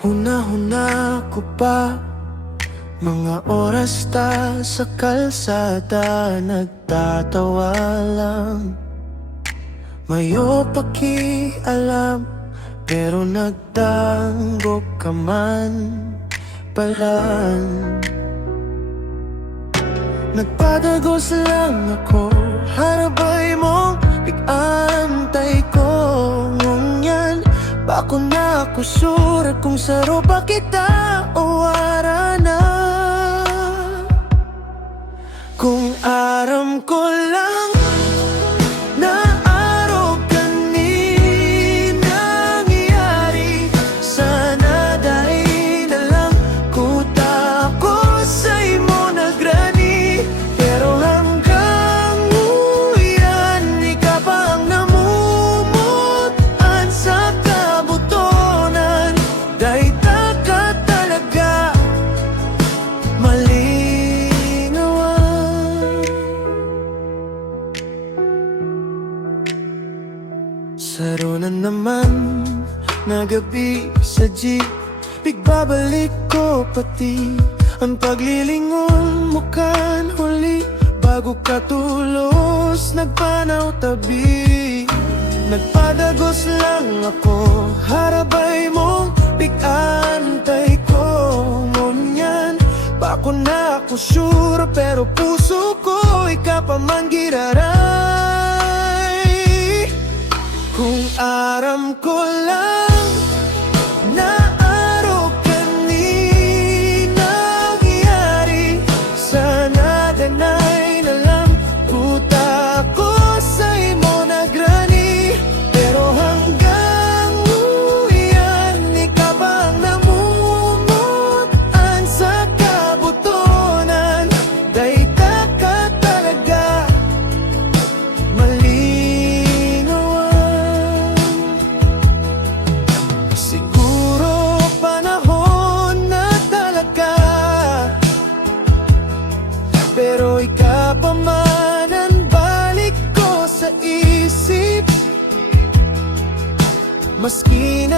Huna-huna ko pa, mga oras ta sa kalsada, nagtatawa lang. Mayo pakialam, pero nagtanggol ka man palan. Nagpadagos lang ako, harabay mong pig-antay ko. Ngunyan, bako na ako sure kung saro pa kita o ara na. Kung aram ko lang na araw kani nangyari, sana dahil na lang kuta ko sa imo nagrani. Pero hanggang uyan, ika pa ang namumutan sa kabutonan. Dahil ka talaga malingawan. Saro na naman na gabi sa jeep, bigbabalik ko pati ang paglilingon mo kan huli. Bago ka tulos, nagpanaw tabi. Nagpadagos lang ako, harabay mong pig-antay ko. Ngunyan, bako na ako sure, pero puso ko ika pa man giraray. Kung aram ko lang na araw kani nangyari, sana danay na lang kuta ko sa imo nagrani. Pero hanggang uyan, ika pa ang namumutan sa kabutonan. Dahil ka talaga malingawan. Siguro panahon na talaga, pero ika pa man ang balik ko sa isip. Maski